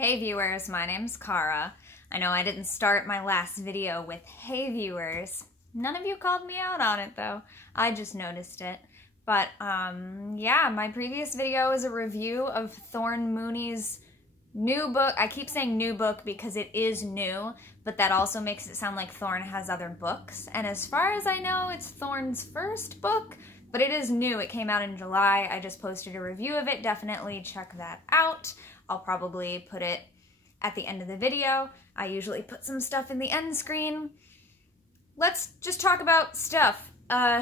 Hey viewers, my name's Kara. I know I didn't start my last video with hey viewers. None of you called me out on it though. I just noticed it. But yeah, my previous video is a review of Thorn Mooney's new book. I keep saying new book because it is new, but that also makes it sound like Thorn has other books. And as far as I know, it's Thorn's first book, but it is new. It came out in July. I just posted a review of it. Definitely check that out. I'll probably put it at the end of the video. I usually put some stuff in the end screen. Let's just talk about stuff.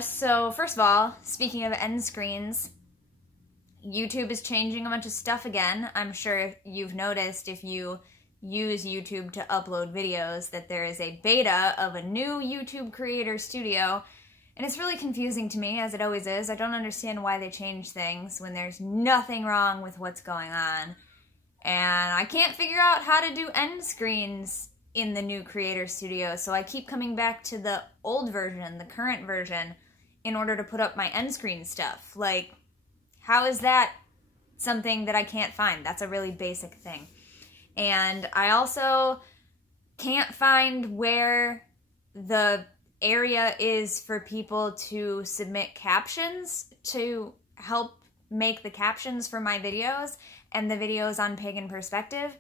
So first of all, speaking of end screens, YouTube is changing a bunch of stuff again. I'm sure you've noticed if you use YouTube to upload videos that there is a beta of a new YouTube Creator Studio, and it's really confusing to me, as it always is. I don't understand why they change things when there's nothing wrong with what's going on. And I can't figure out how to do end screens in the new Creator Studio, so I keep coming back to the old version, the current version, in order to put up my end screen stuff. Like, how is that something that I can't find? That's a really basic thing. And I also can't find where the area is for people to submit captions to help make the captions for my videos and the videos on Pagan Perspective,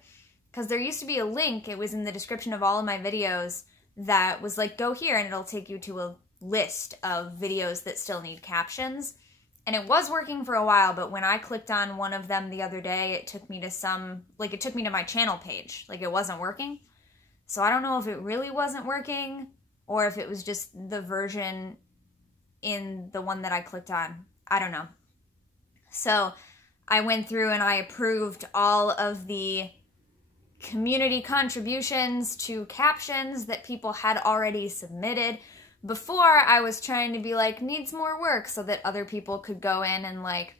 because there used to be a link, it was in the description of all of my videos, that was like, go here and it'll take you to a list of videos that still need captions. And it was working for a while, but when I clicked on one of them the other day, it took me to it took me to my channel page. Like, it wasn't working. So I don't know if it really wasn't working or if it was just the version in the one that I clicked on. I don't know. So I went through and I approved all of the community contributions to captions that people had already submitted. Before, I was trying to be like, needs more work, so that other people could go in and like,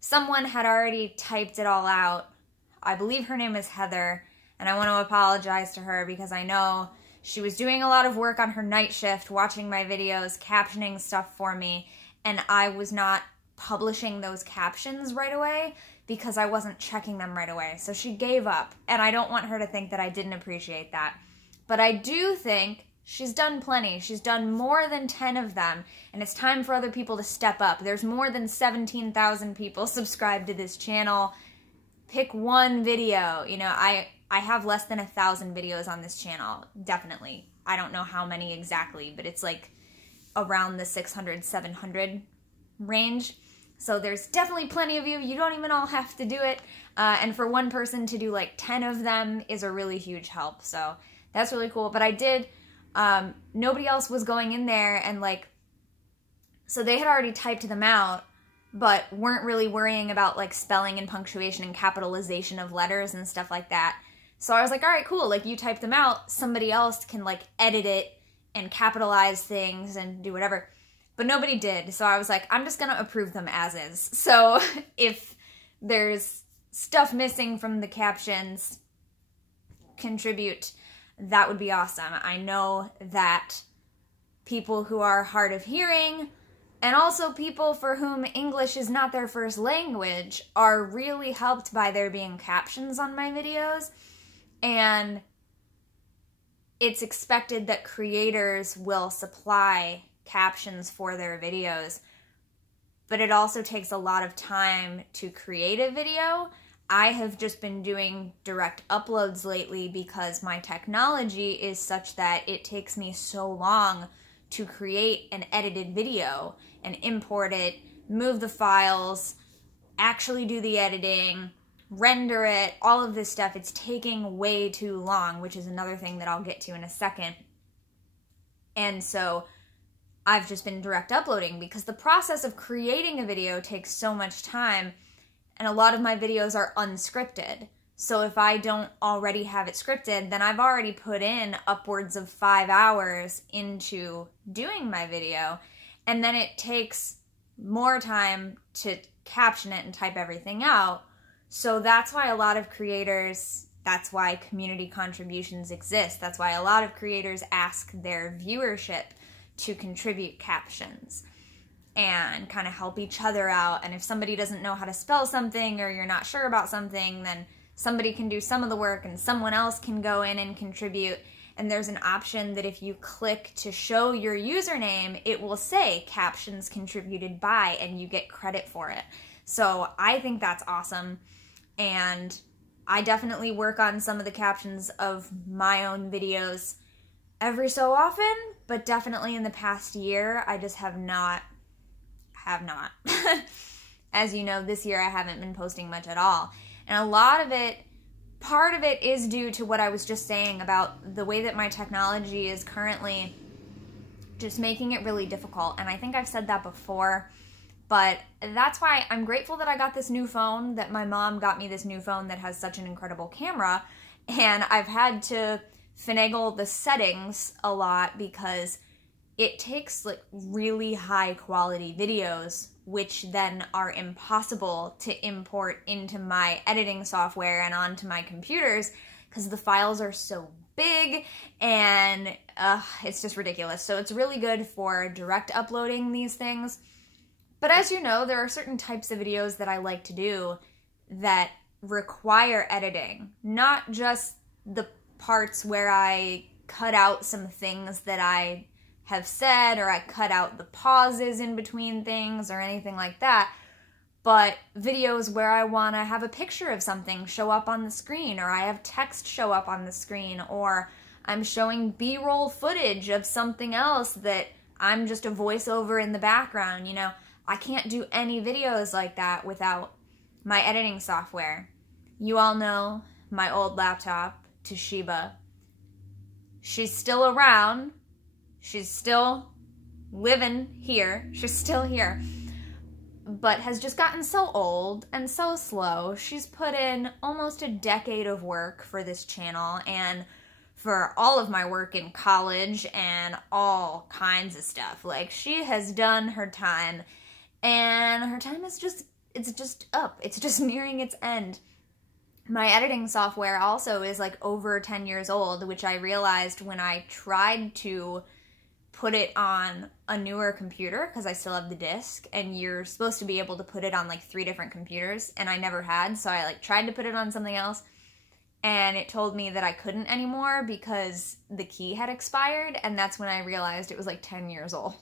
someone had already typed it all out. I believe her name is Heather, and I want to apologize to her because I know she was doing a lot of work on her night shift, watching my videos, captioning stuff for me, and I was not publishing those captions right away because I wasn't checking them right away. So she gave up, and I don't want her to think that I didn't appreciate that. But I do think she's done plenty. She's done more than 10 of them, and it's time for other people to step up. There's more than 17,000 people subscribed to this channel. Pick one video. You know, I have less than 1,000 videos on this channel, definitely. I don't know how many exactly, but it's like around the 600, 700 range. So there's definitely plenty of you. You don't even all have to do it. And for one person to do like 10 of them is a really huge help. So that's really cool. But I did, nobody else was going in there and like, so they had already typed them out, but weren't really worrying about like spelling and punctuation and capitalization of letters and stuff like that. So I was like, all right, cool. Like, you typed them out. Somebody else can like edit it and capitalize things and do whatever. But nobody did, so I was like, I'm just gonna approve them as is. So if there's stuff missing from the captions, contribute, that would be awesome. I know that people who are hard of hearing, and also people for whom English is not their first language, are really helped by there being captions on my videos. And it's expected that creators will supply captions for their videos, but it also takes a lot of time to create a video. I have just been doing direct uploads lately because my technology is such that it takes me so long to create an edited video and import it, move the files, actually do the editing, render it, all of this stuff. It's taking way too long, which is another thing that I'll get to in a second. And so I've just been direct uploading because the process of creating a video takes so much time, and a lot of my videos are unscripted. So if I don't already have it scripted, then I've already put in upwards of 5 hours into doing my video, and then it takes more time to caption it and type everything out. So that's why a lot of creators, that's why community contributions exist. That's why a lot of creators ask their viewership to contribute captions and kind of help each other out. And if somebody doesn't know how to spell something or you're not sure about something, then somebody can do some of the work and someone else can go in and contribute. And there's an option that if you click to show your username, it will say captions contributed by, and you get credit for it. So I think that's awesome. And I definitely work on some of the captions of my own videos every so often, but definitely in the past year, I just have not. As you know, this year I haven't been posting much at all. And a lot of it, part of it is due to what I was just saying about the way that my technology is currently just making it really difficult. And I think I've said that before, but that's why I'm grateful that I got this new phone, that my mom got me this new phone that has such an incredible camera. And I've had to finagle the settings a lot because it takes like really high quality videos, which then are impossible to import into my editing software and onto my computers because the files are so big and it's just ridiculous. So it's really good for direct uploading these things. But as you know, there are certain types of videos that I like to do that require editing, not just the parts where I cut out some things that I have said, or I cut out the pauses in between things or anything like that, but videos where I want to have a picture of something show up on the screen, or I have text show up on the screen, or I'm showing B-roll footage of something else that I'm just a voiceover in the background. You know, I can't do any videos like that without my editing software. You all know my old laptop, Toshiba. She's still around. She's still living here. She's still here. But has just gotten so old and so slow. She's put in almost a decade of work for this channel and for all of my work in college and all kinds of stuff. Like, she has done her time, and her time is just, it's just up. It's just nearing its end. My editing software also is like over 10 years old, which I realized when I tried to put it on a newer computer, because I still have the disc, and you're supposed to be able to put it on like 3 different computers, and I never had, so I like tried to put it on something else, and it told me that I couldn't anymore because the key had expired, and that's when I realized it was like 10 years old.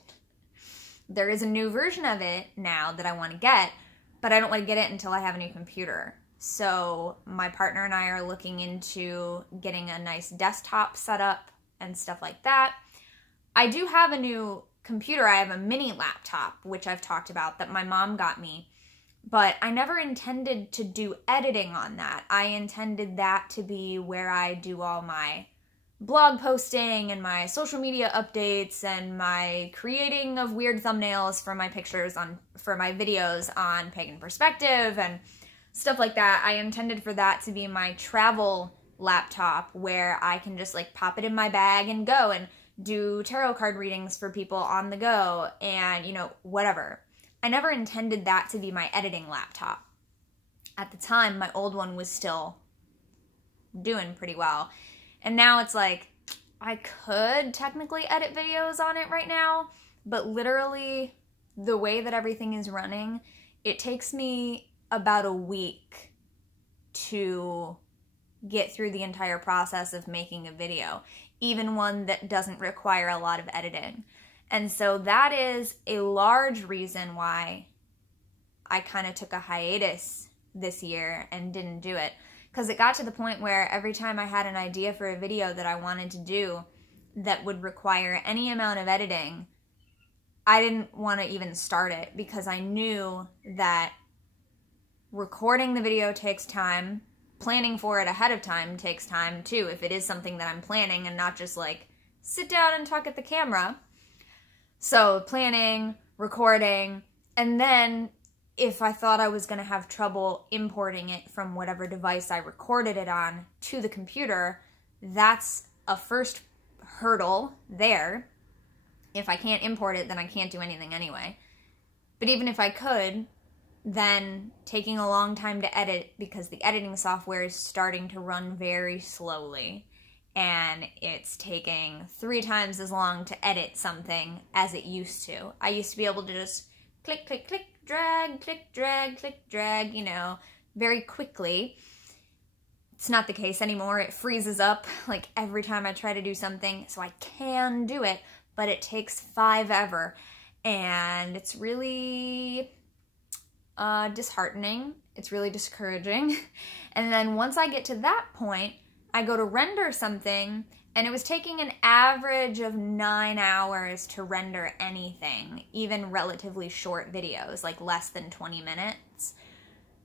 There is a new version of it now that I want to get, but I don't want to get it until I have a new computer. So my partner and I are looking into getting a nice desktop setup and stuff like that. I do have a new computer. I have a mini laptop, which I've talked about, that my mom got me, but I never intended to do editing on that. I intended that to be where I do all my blog posting and my social media updates and my creating of weird thumbnails for my pictures for my videos on Pagan Perspective and stuff like that. I intended for that to be my travel laptop where I can just like pop it in my bag and go and do tarot card readings for people on the go and, you know, whatever. I never intended that to be my editing laptop. At the time, my old one was still doing pretty well. And now it's like, I could technically edit videos on it right now, but literally the way that everything is running, it takes me about a week to get through the entire process of making a video, even one that doesn't require a lot of editing. And so that is a large reason why I kind of took a hiatus this year and didn't do it. Because it got to the point where every time I had an idea for a video that I wanted to do that would require any amount of editing, I didn't want to even start it because I knew that recording the video takes time. Planning for it ahead of time takes time too, if it is something that I'm planning and not just like sit down and talk at the camera. So planning, recording, and then if I thought I was going to have trouble importing it from whatever device I recorded it on to the computer, that's a first hurdle there. If I can't import it, then I can't do anything anyway. But even if I could, then taking a long time to edit because the editing software is starting to run very slowly and it's taking 3 times as long to edit something as it used to. I used to be able to just click, click, click, drag, click, drag, you know, very quickly. It's not the case anymore. It freezes up like every time I try to do something. So I can do it, but it takes forever. And it's really disheartening. It's really discouraging. And then once I get to that point, I go to render something, and it was taking an average of 9 hours to render anything, even relatively short videos, like less than 20 minutes.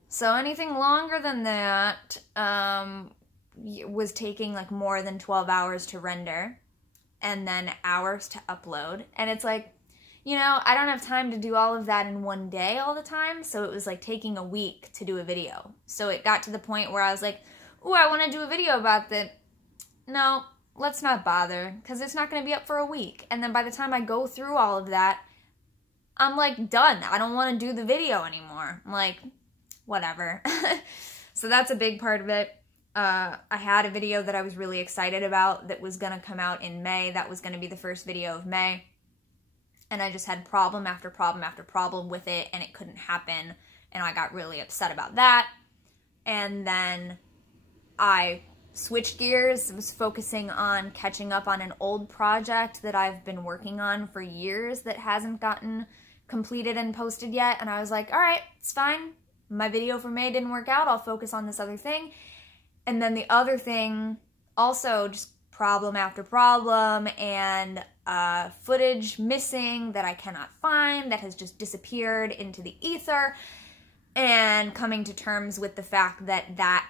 So anything longer than that was taking like more than 12 hours to render, and then hours to upload. And it's like, you know, I don't have time to do all of that in one day all the time, so it was like taking a week to do a video. So it got to the point where I was like, ooh, I want to do a video about that. No, let's not bother, because it's not going to be up for a week. And then by the time I go through all of that, I'm like done. I don't want to do the video anymore. I'm like, whatever. So that's a big part of it. I had a video that I was really excited about that was going to come out in May. That was going to be the first video of May. And I just had problem after problem after problem with it, and it couldn't happen. And I got really upset about that. And then I switched gears, was focusing on catching up on an old project that I've been working on for years that hasn't gotten completed and posted yet. And I was like, all right, it's fine. My video for May didn't work out. I'll focus on this other thing. And then the other thing, also just problem after problem, and footage missing that I cannot find, that has just disappeared into the ether, and coming to terms with the fact that that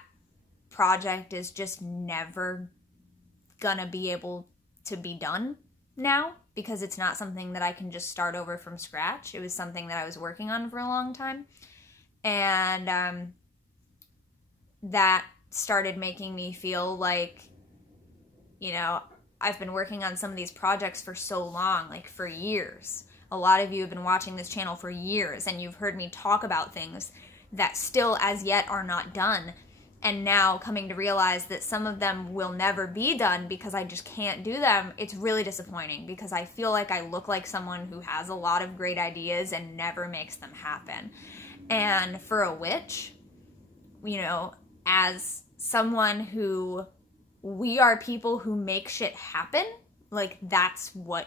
project is just never gonna be able to be done now, because it's not something that I can just start over from scratch. It was something that I was working on for a long time, and that started making me feel like, you know, I've been working on some of these projects for so long, like for years. A lot of you have been watching this channel for years, and you've heard me talk about things that still as yet are not done. And now coming to realize that some of them will never be done because I just can't do them, it's really disappointing, because I feel like I look like someone who has a lot of great ideas and never makes them happen. And for a witch, you know, as someone who, we are people who make shit happen. Like, that's what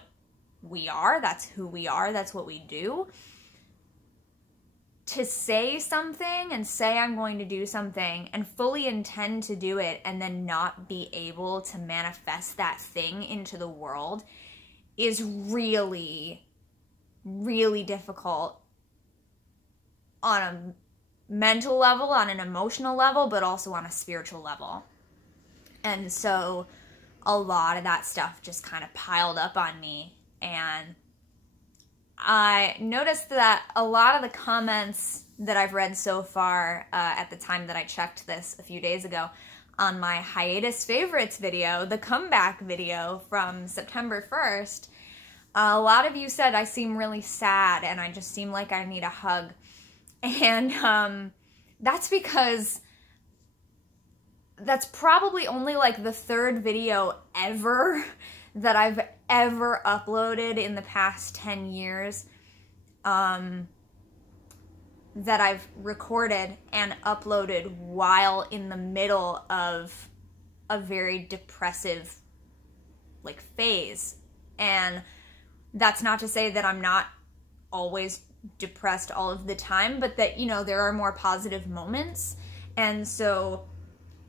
we are. That's who we are. That's what we do. To say something and say I'm going to do something and fully intend to do it and then not be able to manifest that thing into the world is really, really difficult on a mental level, on an emotional level, but also on a spiritual level. And so a lot of that stuff just kind of piled up on me, and I noticed that a lot of the comments that I've read so far at the time that I checked this a few days ago on my hiatus favorites video, the comeback video from September 1st, a lot of you said I seem really sad and I just seem like I need a hug. And that's because that's probably only like the third video ever that I've ever uploaded in the past 10 years that I've recorded and uploaded while in the middle of a very depressive like phase. And that's not to say that I'm not always depressed all of the time, but that, you know, there are more positive moments. And so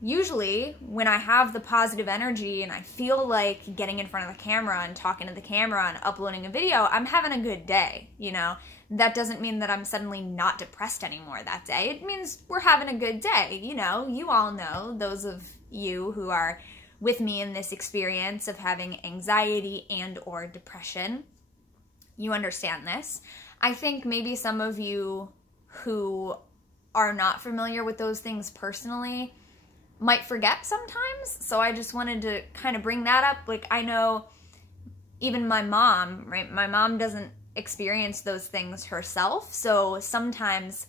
usually when I have the positive energy and I feel like getting in front of the camera and talking to the camera and uploading a video, I'm having a good day, you know. That doesn't mean that I'm suddenly not depressed anymore that day. It means we're having a good day, you know. You all know, those of you who are with me in this experience of having anxiety and or depression, you understand this. I think maybe some of you who are not familiar with those things personally might forget sometimes. So I just wanted to kind of bring that up. Like, I know even my mom, right? My mom doesn't experience those things herself. So sometimes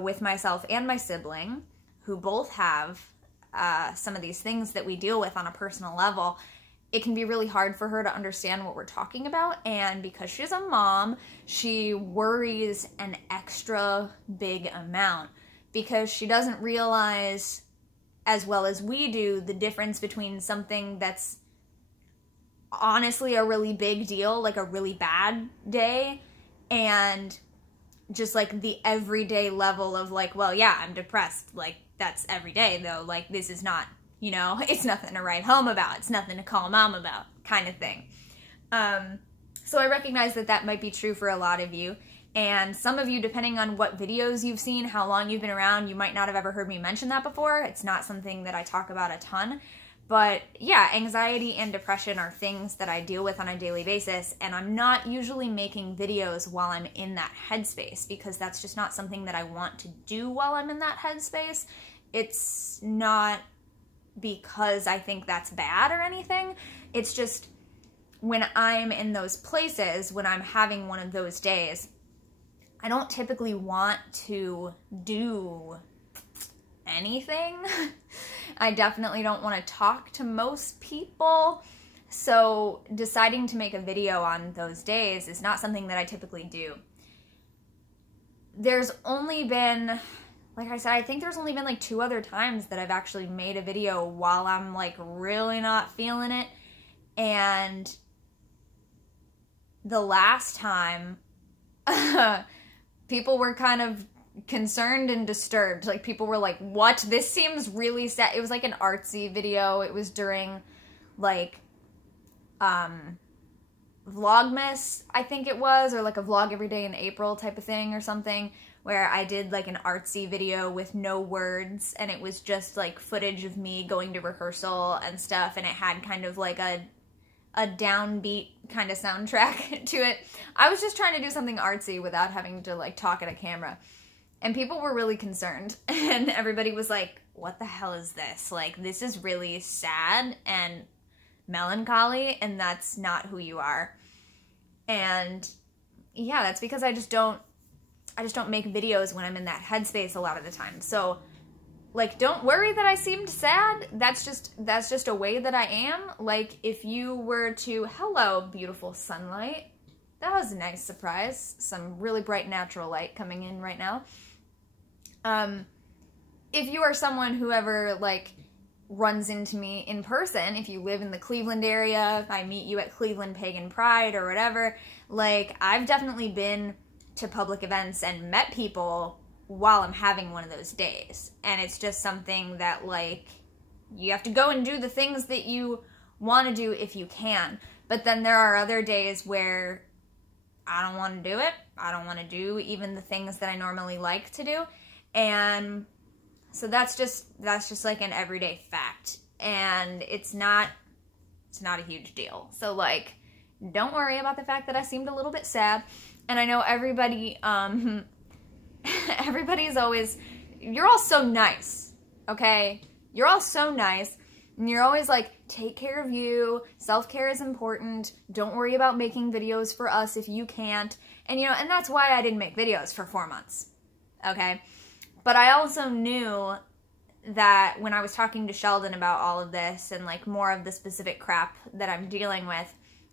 with myself and my sibling, who both have some of these things that we deal with on a personal level, it can be really hard for her to understand what we're talking about. And because she's a mom, she worries an extra big amount because she doesn't realize as well as we do the difference between something that's honestly a really big deal, like a really bad day, and just like the everyday level of like, well, yeah, I'm depressed. Like, that's every day though. Like, this is not, you know, it's nothing to write home about. It's nothing to call mom about, kind of thing. So I recognize that that might be true for a lot of you. And some of you, depending on what videos you've seen, how long you've been around, you might not have ever heard me mention that before. It's not something that I talk about a ton. But yeah, anxiety and depression are things that I deal with on a daily basis, and I'm not usually making videos while I'm in that headspace because that's just not something that I want to do while I'm in that headspace. It's not because I think that's bad or anything. It's just when I'm in those places, when I'm having one of those days, I don't typically want to do anything. I definitely don't want to talk to most people. So deciding to make a video on those days is not something that I typically do. There's only been, like I said, I think there's only been like 2 other times that I've actually made a video while I'm like really not feeling it. And the last time, people were kind of concerned and disturbed. Like, people were like, what? This seems really sad. It was like an artsy video. It was during like Vlogmas, I think it was, or like a vlog every day in April type of thing or something, where I did like an artsy video with no words, and it was just like footage of me going to rehearsal and stuff, and it had kind of like a downbeat kind of soundtrack to it. I was just trying to do something artsy without having to like talk at a camera. And people were really concerned, and everybody was like, what the hell is this? Like, this is really sad and melancholy, and that's not who you are. And yeah, that's because I just don't make videos when I'm in that headspace a lot of the time. So like, don't worry that I seemed sad. That's just a way that I am. Like, if you were to, hello, beautiful sunlight. That was a nice surprise. Some really bright natural light coming in right now. If you are someone who ever, like, runs into me in person, if you live in the Cleveland area, if I meet you at Cleveland Pagan Pride or whatever, like, I've definitely been to public events and met people while I'm having one of those days. And it's just something that, like, you have to go and do the things that you want to do if you can. But then there are other days where I don't want to do it. I don't want to do even the things that I normally like to do. And so that's just like an everyday fact. And it's not a huge deal. So, like, don't worry about the fact that I seemed a little bit sad. And I know everybody, everybody's always, you're all so nice, okay? You're all so nice, and you're always like, take care of you, self-care is important, don't worry about making videos for us if you can't, and you know, and that's why I didn't make videos for 4 months, okay? But I also knew that when I was talking to Sheldon about all of this, and like more of the specific crap that I'm dealing with,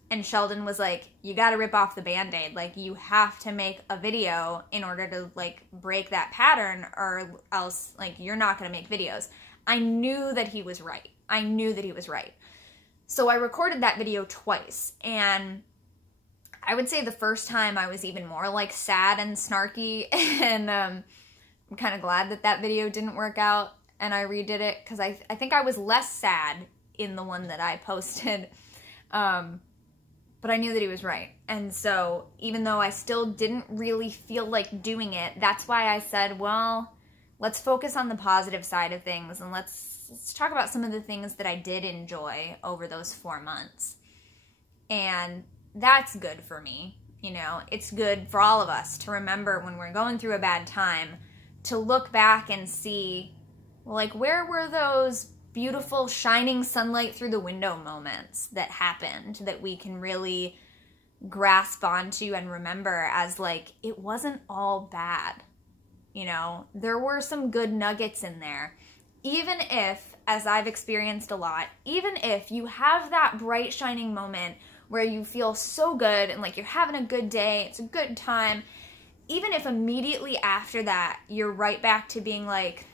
and Sheldon was like, you gotta rip off the Band-Aid. Like, you have to make a video in order to, like, break that pattern, or else, like, you're not gonna make videos. I knew that he was right. I knew that he was right. So I recorded that video twice, and I would say the first time I was even more, like, sad and snarky, and I'm kind of glad that that video didn't work out, and I redid it, because I think I was less sad in the one that I posted, but I knew that he was right. And so even though I still didn't really feel like doing it, that's why I said, well, let's focus on the positive side of things, and let's talk about some of the things that I did enjoy over those 4 months. And that's good for me. You know, it's good for all of us to remember when we're going through a bad time to look back and see, well, like, where were those beautiful shining sunlight through the window moments that happened that we can really grasp onto and remember as, like, it wasn't all bad. You know, there were some good nuggets in there. Even if, as I've experienced a lot, even if you have that bright shining moment where you feel so good and like you're having a good day, it's a good time, even if immediately after that you're right back to being like,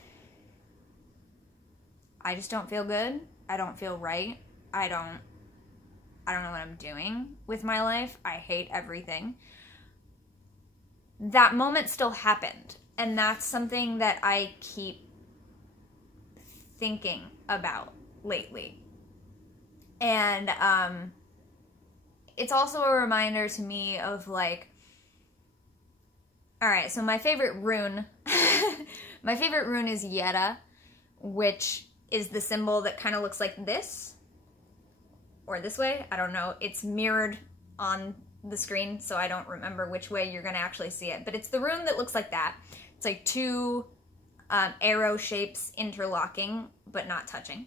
I just don't feel good. I don't feel right. I don't know what I'm doing with my life. I hate everything. That moment still happened. And that's something that I keep thinking about lately. And it's also a reminder to me of like, all right, so my favorite rune, my favorite rune is hiatus, which is the symbol that kind of looks like this, or this way, I don't know. It's mirrored on the screen, so I don't remember which way you're gonna actually see it, but it's the rune that looks like that. It's like two arrow shapes interlocking, but not touching.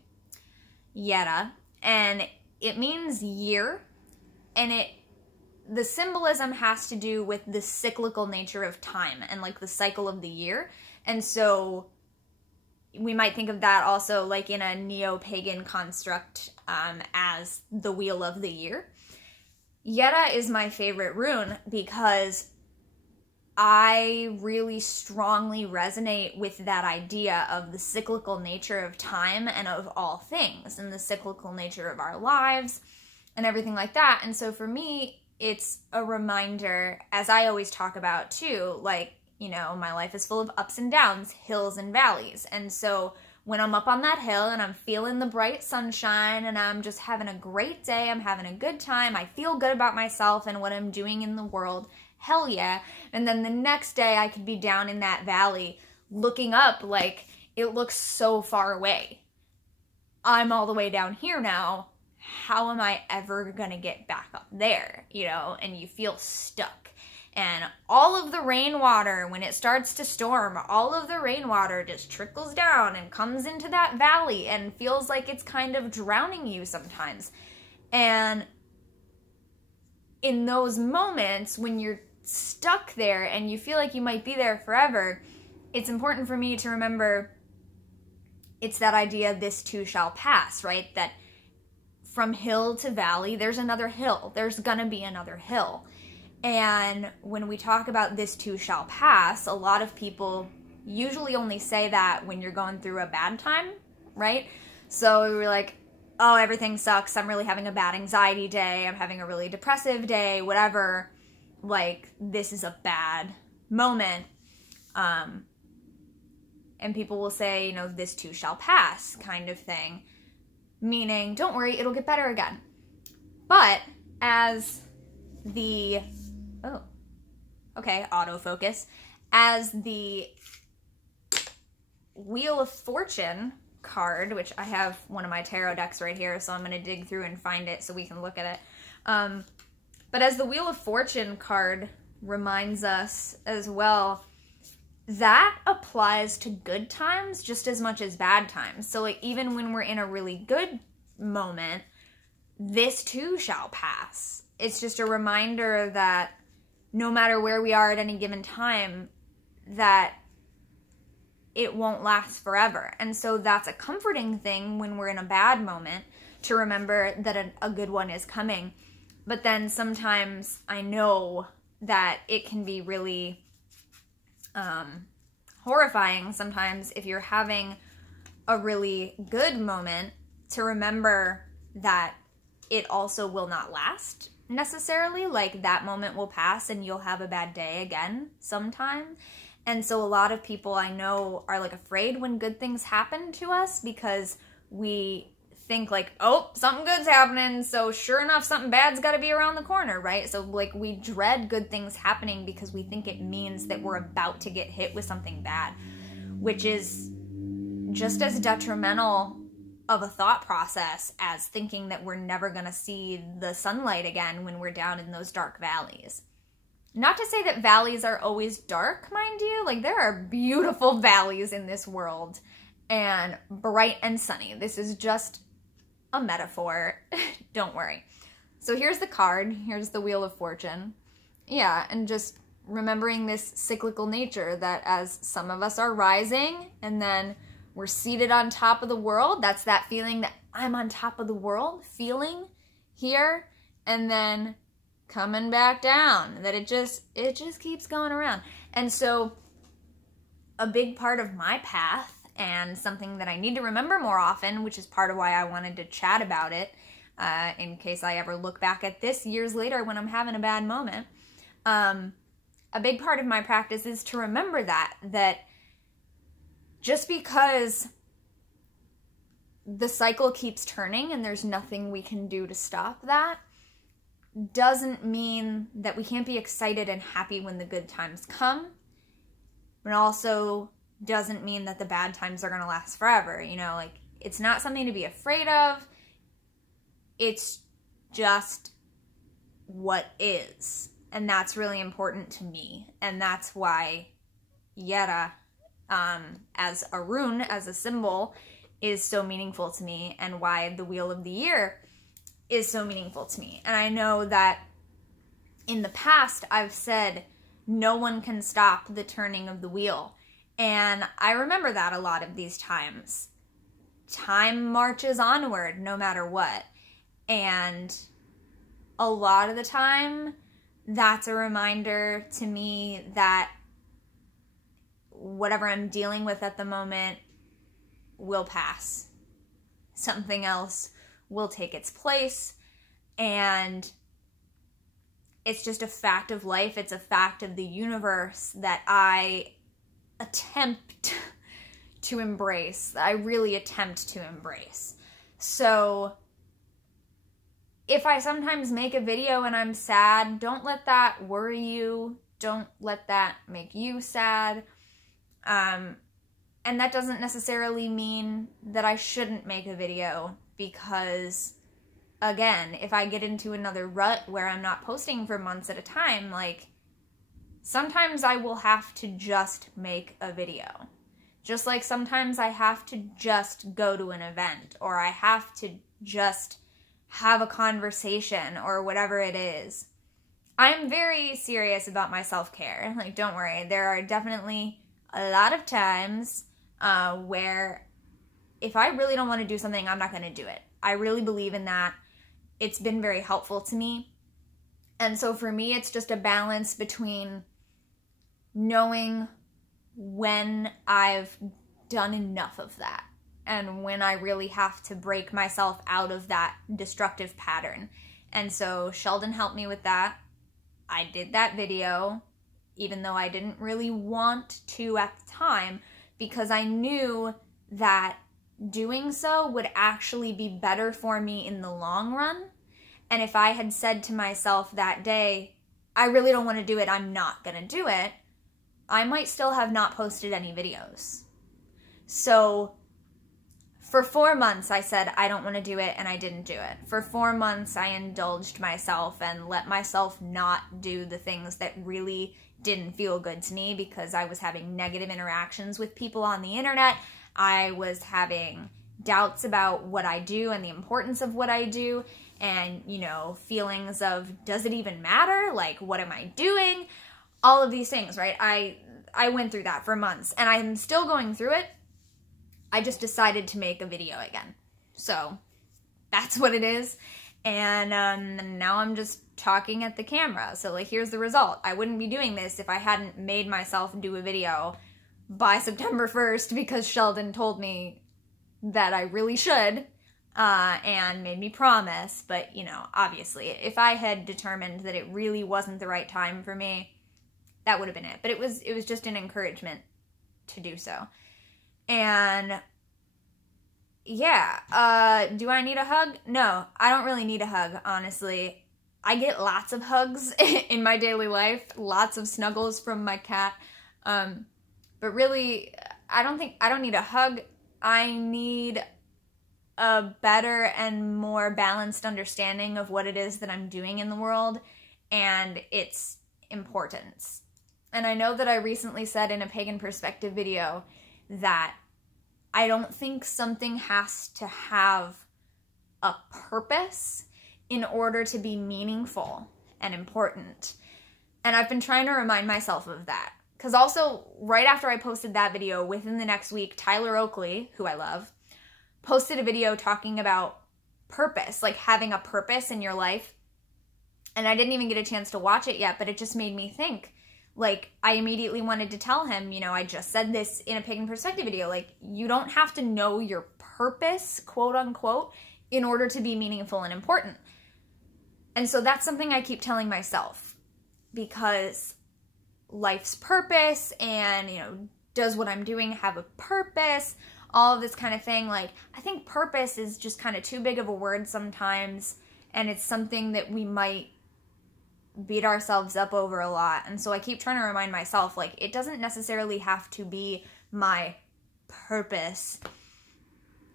Hiatus, and it means year, and the symbolism has to do with the cyclical nature of time and like the cycle of the year. And so we might think of that also like in a neo-pagan construct as the wheel of the year. Hiatus is my favorite rune because I really strongly resonate with that idea of the cyclical nature of time and of all things, and the cyclical nature of our lives and everything like that. And so for me, it's a reminder, as I always talk about too, like, you know, my life is full of ups and downs, hills and valleys. And so when I'm up on that hill and I'm feeling the bright sunshine and I'm just having a great day, I'm having a good time, I feel good about myself and what I'm doing in the world, hell yeah. And then the next day I could be down in that valley looking up like it looks so far away. I'm all the way down here now. How am I ever gonna get back up there? You know, and you feel stuck. And all of the rainwater, when it starts to storm, all of the rainwater just trickles down and comes into that valley and feels like it's kind of drowning you sometimes. And in those moments when you're stuck there and you feel like you might be there forever, it's important for me to remember it's that idea, this too shall pass, right? That from hill to valley, there's another hill. There's gonna be another hill. And when we talk about this too shall pass, a lot of people usually only say that when you're going through a bad time, right? So we were like, oh, everything sucks. I'm really having a bad anxiety day. I'm having a really depressive day, whatever. Like, this is a bad moment. And people will say, you know, this too shall pass kind of thing. Meaning, don't worry, it'll get better again. But as the, oh, okay, autofocus. As the Wheel of Fortune card, which I have one of my tarot decks right here, so I'm going to dig through and find it so we can look at it. But as the Wheel of Fortune card reminds us as well, that applies to good times just as much as bad times. So like even when we're in a really good moment, this too shall pass. It's just a reminder that no matter where we are at any given time, that it won't last forever. And so that's a comforting thing when we're in a bad moment, to remember that a good one is coming. But then sometimes I know that it can be really horrifying sometimes if you're having a really good moment, to remember that it also will not last necessarily. Like, that moment will pass and you'll have a bad day again sometime. And so a lot of people I know are like afraid when good things happen to us, because we think like, oh, something good's happening, so sure enough, something bad's got to be around the corner, right? So like we dread good things happening because we think it means that we're about to get hit with something bad, which is just as detrimental of a thought process as thinking that we're never going to see the sunlight again when we're down in those dark valleys. Not to say that valleys are always dark, mind you. Like, there are beautiful valleys in this world and bright and sunny. This is just a metaphor. Don't worry. So here's the card. Here's the Wheel of Fortune. Yeah, and just remembering this cyclical nature, that as some of us are rising and then we're seated on top of the world, that's that feeling that I'm on top of the world feeling here, and then coming back down, that it just keeps going around. And so a big part of my path and something that I need to remember more often, which is part of why I wanted to chat about it, in case I ever look back at this years later when I'm having a bad moment. A big part of my practice is to remember that just because the cycle keeps turning and there's nothing we can do to stop that, doesn't mean that we can't be excited and happy when the good times come. But also doesn't mean that the bad times are going to last forever. You know, like, it's not something to be afraid of. It's just what is. And that's really important to me. And that's why Yera, as a rune, as a symbol, is so meaningful to me, and why the Wheel of the Year is so meaningful to me. And I know that in the past I've said no one can stop the turning of the wheel, and I remember that a lot of these times. Time marches onward no matter what, and a lot of the time that's a reminder to me that whatever I'm dealing with at the moment will pass. Something else will take its place, and it's just a fact of life. It's a fact of the universe that I attempt to embrace. I really attempt to embrace. So if I sometimes make a video and I'm sad, don't let that worry you. Don't let that make you sad. And that doesn't necessarily mean that I shouldn't make a video, because, again, if I get into another rut where I'm not posting for months at a time, like, sometimes I will have to just make a video. Just like sometimes I have to just go to an event, or I have to just have a conversation, or whatever it is. I'm very serious about my self-care. Like, don't worry. There are definitely a lot of times where if I really don't want to do something, I'm not going to do it. I really believe in that. It's been very helpful to me. And so for me, it's just a balance between knowing when I've done enough of that and when I really have to break myself out of that destructive pattern. And so Sheldon helped me with that. I did that video, even though I didn't really want to at the time, because I knew that doing so would actually be better for me in the long run. And if I had said to myself that day, I really don't want to do it, I'm not going to do it, I might still have not posted any videos. So for 4 months I said I don't want to do it, and I didn't do it. For 4 months I indulged myself and let myself not do the things that really didn't feel good to me, because I was having negative interactions with people on the internet. I was having doubts about what I do and the importance of what I do, and, you know, feelings of, does it even matter? Like, what am I doing? All of these things, right? I went through that for months, and I'm still going through it. I just decided to make a video again. So that's what it is. And now I'm just talking at the camera. So, like, here's the result. I wouldn't be doing this if I hadn't made myself do a video by September 1st, because Sheldon told me that I really should, and made me promise. But, you know, obviously, if I had determined that it really wasn't the right time for me, that would have been it. But it was just an encouragement to do so. And yeah, do I need a hug? No, I don't really need a hug, honestly. I get lots of hugs in my daily life, lots of snuggles from my cat. But really, I don't need a hug. I need a better and more balanced understanding of what it is that I'm doing in the world and its importance. And I know that I recently said in a Pagan Perspective video that I don't think something has to have a purpose in order to be meaningful and important. And I've been trying to remind myself of that. Because also, right after I posted that video, within the next week, Tyler Oakley, who I love, posted a video talking about purpose, like having a purpose in your life. And I didn't even get a chance to watch it yet, but it just made me think, Like, I immediately wanted to tell him, you know, I just said this in a pagan perspective video, like, you don't have to know your purpose, quote unquote, in order to be meaningful and important. And so that's something I keep telling myself, because life's purpose and, you know, does what I'm doing have a purpose, all of this kind of thing. Like, I think purpose is just kind of too big of a word sometimes, and it's something that we might beat ourselves up over a lot. And so I keep trying to remind myself, like, it doesn't necessarily have to be my purpose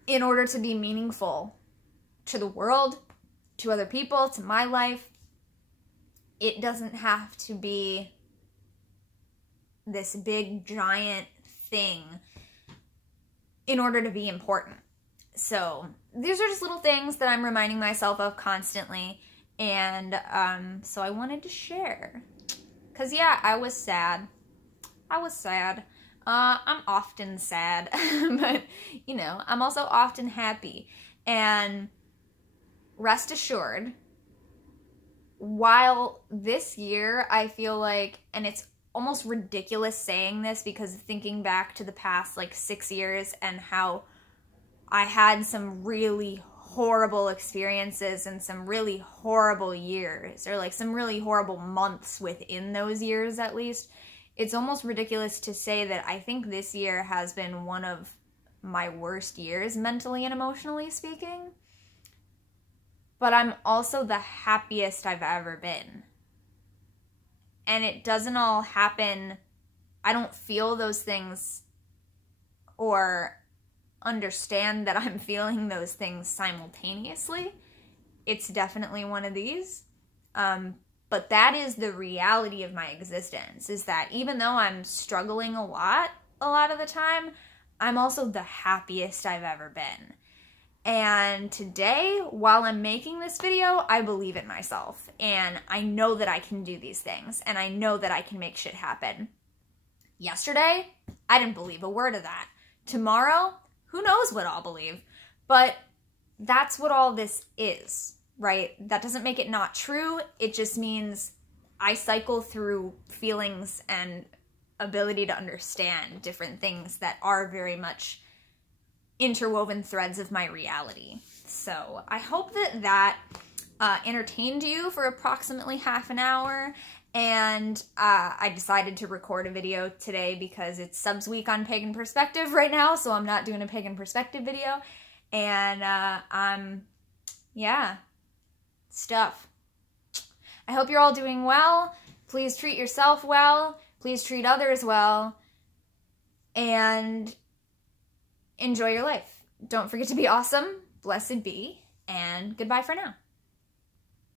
in order to be meaningful to the world, to other people, to my life. It doesn't have to be this big giant thing in order to be important. So these are just little things that I'm reminding myself of constantly. And so I wanted to share. Because, yeah, I was sad. I'm often sad. But, you know, I'm also often happy. And rest assured, while this year I feel like, and it's almost ridiculous saying this because thinking back to the past like 6 years and how I had some really horrible experiences and some really horrible years, or like some really horrible months within those years at least, it's almost ridiculous to say that I think this year has been one of my worst years mentally and emotionally speaking. But I'm also the happiest I've ever been. And it doesn't all happen, I don't feel those things or understand that I'm feeling those things simultaneously. It's definitely one of these. But that is the reality of my existence, is that even though I'm struggling a lot of the time, I'm also the happiest I've ever been. And today, while I'm making this video, I believe in myself. And I know that I can do these things. And I know that I can make shit happen. Yesterday, I didn't believe a word of that. Tomorrow, who knows what I'll believe. But that's what all this is, right? That doesn't make it not true. It just means I cycle through feelings and ability to understand different things that are very much interwoven threads of my reality. So I hope that entertained you for approximately half an hour. And I decided to record a video today because it's subs week on Pagan Perspective right now, so I'm not doing a Pagan Perspective video. And yeah, stuff. I hope you're all doing well. Please treat yourself well. Please treat others well. And enjoy your life. Don't forget to be awesome, blessed be, and goodbye for now.